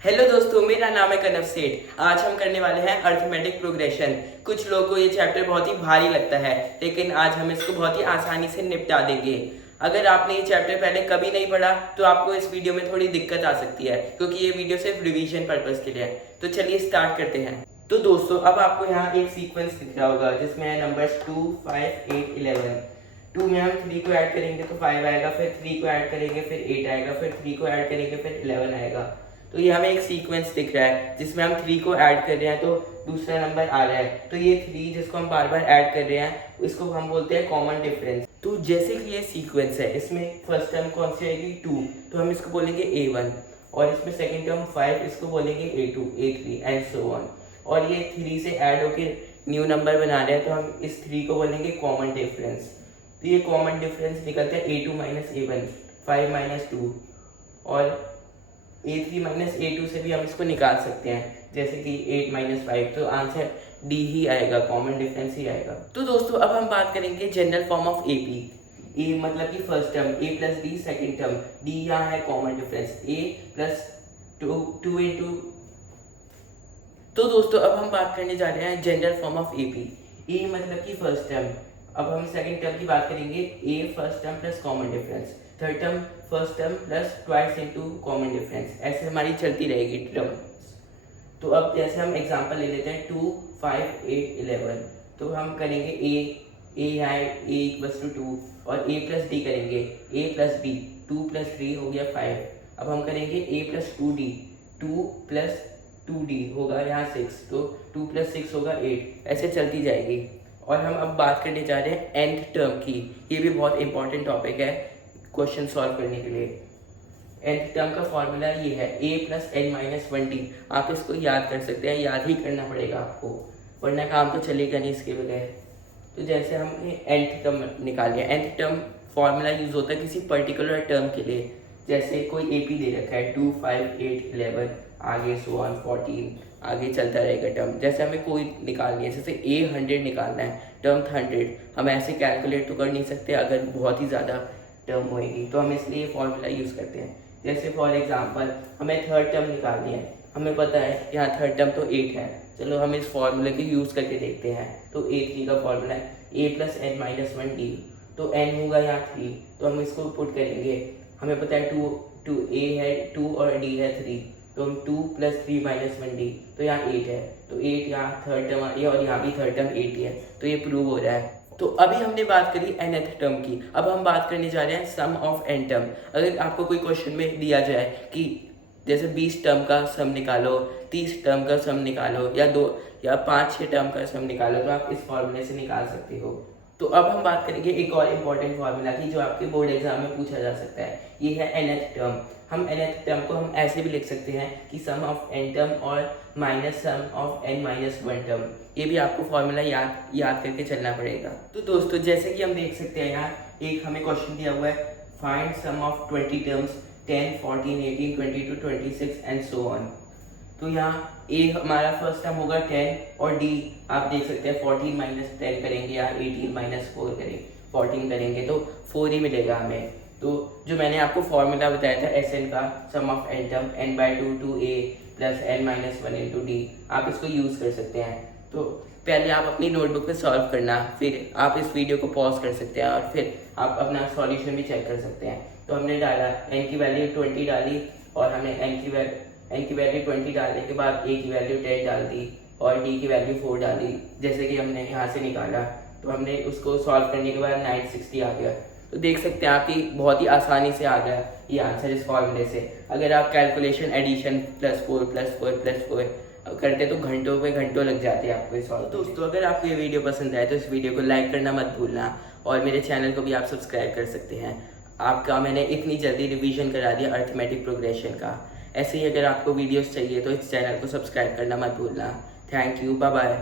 Hello दोस्तों, मेरा नाम है कनव सेठ। आज हम करने वाले हैं अर्थमेटिक प्रोग्रेशन। कुछ लोगों को ये चैप्टर बहुत ही भारी लगता है, लेकिन आज हम इसको बहुत ही आसानी से निपटा देंगे। अगर आपने ये चैप्टर पहले कभी नहीं पढ़ा तो आपको इस वीडियो में थोड़ी दिक्कत आ सकती है, क्योंकि ये वीडियो सिर्फ रिवीजन पर्पज के लिए है। तो चलिए स्टार्ट करते हैं। तो दोस्तों, अब आपको यहाँ एक सीक्वेंस दिख रहा होगा जिसमें है नंबर्स 2, 5, 8, 11। 2 में हम 3 को ऐड करेंगे तो 5 आएगा, फिर 3 को ऐड करेंगे फिर 8 आएगा, फिर 3 को ऐड करेंगे फिर 11 आएगा। तो ये हमें एक सीक्वेंस दिख रहा है जिसमें हम 3 को ऐड कर रहे हैं तो दूसरा नंबर आ रहा है। तो ये 3 जिसको हम बार बार ऐड कर रहे हैं इसको हम बोलते हैं कॉमन डिफरेंस। तो जैसे कि ये सीक्वेंस है, इसमें फर्स्ट टर्म कौन सी आएगी 2, तो हम इसको बोलेंगे A1, और इसमें सेकेंड टर्म 5, इसको बोलेंगे A2, A3 and so on. और ये 3 से ऐड होकर न्यू नंबर बना रहे हैं तो हम इस 3 को बोलेंगे कॉमन डिफरेंस। तो ये कॉमन डिफरेंस निकलता है A2 माइनस A1, 5 माइनस 2, और A3 माइनस A2 से भी हम इसको निकाल सकते हैं, जैसे कि 8 माइनस 5। तो आंसर D ही आएगा, कॉमन डिफरेंस ही आएगा। तो दोस्तों, अब हम बात करेंगे general form of AP। A मतलब कि first term, A plus D second term, D यहाँ है common difference, A plus 2 into. तो दोस्तों, अब हम बात करने जा रहे हैं general form of AP। A मतलब कि फर्स्ट टर्म, अब हम सेकेंड टर्म की बात करेंगे, A first term plus common difference, third term first term plus twice into common difference, ऐसे हमारी चलती रहेगी टर्म्स। तो अब जैसे हम एग्जांपल ले लेते हैं 2, 5, 8, 11। तो हम करेंगे A है A इक्वल्स टू 2, और A प्लस डी करेंगे, A प्लस डी, 2 प्लस 3 हो गया 5। अब हम करेंगे A plus 2D, 2 plus 2D होगा यहाँ 6, तो 2 प्लस 6 होगा 8, ऐसे चलती जाएगी। और हम अब बात करने जा रहे हैं nth टर्म की। ये भी बहुत इंपॉर्टेंट टॉपिक है क्वेश्चन सॉल्व करने के लिए। nth टर्म का फॉर्मूला ये है A plus n minus 1D। आप इसको याद कर सकते हैं, याद ही करना पड़ेगा आपको, वरना काम तो चलेगा नहीं इसके बगैर। तो जैसे हमने nth टर्म निकाल लिया, nth टर्म फॉर्मूला यूज होता है किसी पर्टिकुलर टर्म के लिए। जैसे कोई AP दे रखा है 2, 5, 8, 11, आगे सो ऑन 14, आगे चलता रहेगा टर्म। जैसे हमें कोई निकालनी है, जैसे A100 निकालना है, टर्म 100, हम ऐसे कैलकुलेट तो कर नहीं सकते अगर बहुत ही ज़्यादा टर्म होएगी, तो हम इसलिए फॉर्मूला यूज़ करते हैं। जैसे फॉर एग्जांपल हमें थर्ड टर्म निकालनी है, हमें पता है यहाँ थर्ड टर्म तो 8 है, चलो हम इस फॉर्मूले को यूज़ करके देखते हैं। तो A3 का फॉर्मूला है A plus n minus 1D, तो n होगा यहाँ 3, तो हम इसको पुट करेंगे। हमें पता है 2 A है 2 और D है 3, तो हम 2 प्लस 3 माइनस 1D, तो यहाँ 8 है, तो 8 यहाँ थर्ड टर्म आ रही है, और यहाँ भी थर्ड टर्म 8 ही है, तो ये प्रूव हो रहा है। तो अभी हमने बात करी nth टर्म की, अब हम बात करने जा रहे हैं सम ऑफ n टर्म। अगर आपको कोई क्वेश्चन में दिया जाए कि जैसे 20 टर्म का सम निकालो, 30 टर्म का सम निकालो, या 2 या 5-6 टर्म का सम निकालो, तो आप इस फॉर्मूले से निकाल सकते हो। तो अब हम बात करेंगे एक और इम्पॉर्टेंट फार्मूला की, जो आपके बोर्ड एग्जाम में पूछा जा सकता है। ये है nth टर्म। हम nth टर्म को हम ऐसे भी लिख सकते हैं कि सम ऑफ n टर्म और minus sum of n minus 1 term. ये भी आपको फार्मूला याद करके चलना पड़ेगा। तो दोस्तों, जैसे कि हम देख सकते हैं यहाँ एक हमें क्वेश्चन दिया हुआ है, find sum of 20 terms 10, 14, 18, 22, 26 and so on. तो यहाँ A हमारा फर्स्ट टर्म होगा 10, और D आप देख सकते हैं 14 माइनस 10 करेंगे या 18 माइनस 4 करेंगे, 14 करेंगे तो 4 ही मिलेगा हमें। तो जो मैंने आपको फॉर्मूला बताया था Sn का, sum of n term n/2 2A plus n minus 1 into D, आप इसको यूज़ कर सकते हैं। तो पहले आप अपनी नोटबुक में सॉल्व करना, फिर आप इस वीडियो को पॉज कर सकते हैं और फिर आप अपना सॉल्यूशन भी चेक कर सकते हैं। तो हमने डाला n की वैल्यू 20 डाली, और हमने n की वैल्यू 20 डालने के बाद A की वैल्यू 10 डाल दी, और D की वैल्यू 4 डाली, जैसे कि हमने यहाँ से निकाला। तो हमने उसको सॉल्व करने के बाद 960 आ गया। तो देख सकते हैं आपकी बहुत ही आसानी से आ गया ये आंसर इस फॉर्मूले से। अगर आप कैलकुलेशन एडिशन +4 +4 +4 करते तो घंटों पे घंटों लग जाते हैं आपको सॉल्व। दोस्तों, अगर आपको ये वीडियो पसंद आए तो इस वीडियो को लाइक करना मत भूलना, और मेरे चैनल को भी आप सब्सक्राइब कर सकते हैं। आपका मैंने इतनी जल्दी रिवीजन करा दिया अर्थमेटिक प्रोग्रेशन का। ऐसे ही अगर आपको वीडियोस चाहिए तो इस चैनल को सब्सक्राइब करना मत भूलना। Thank you, bye bye.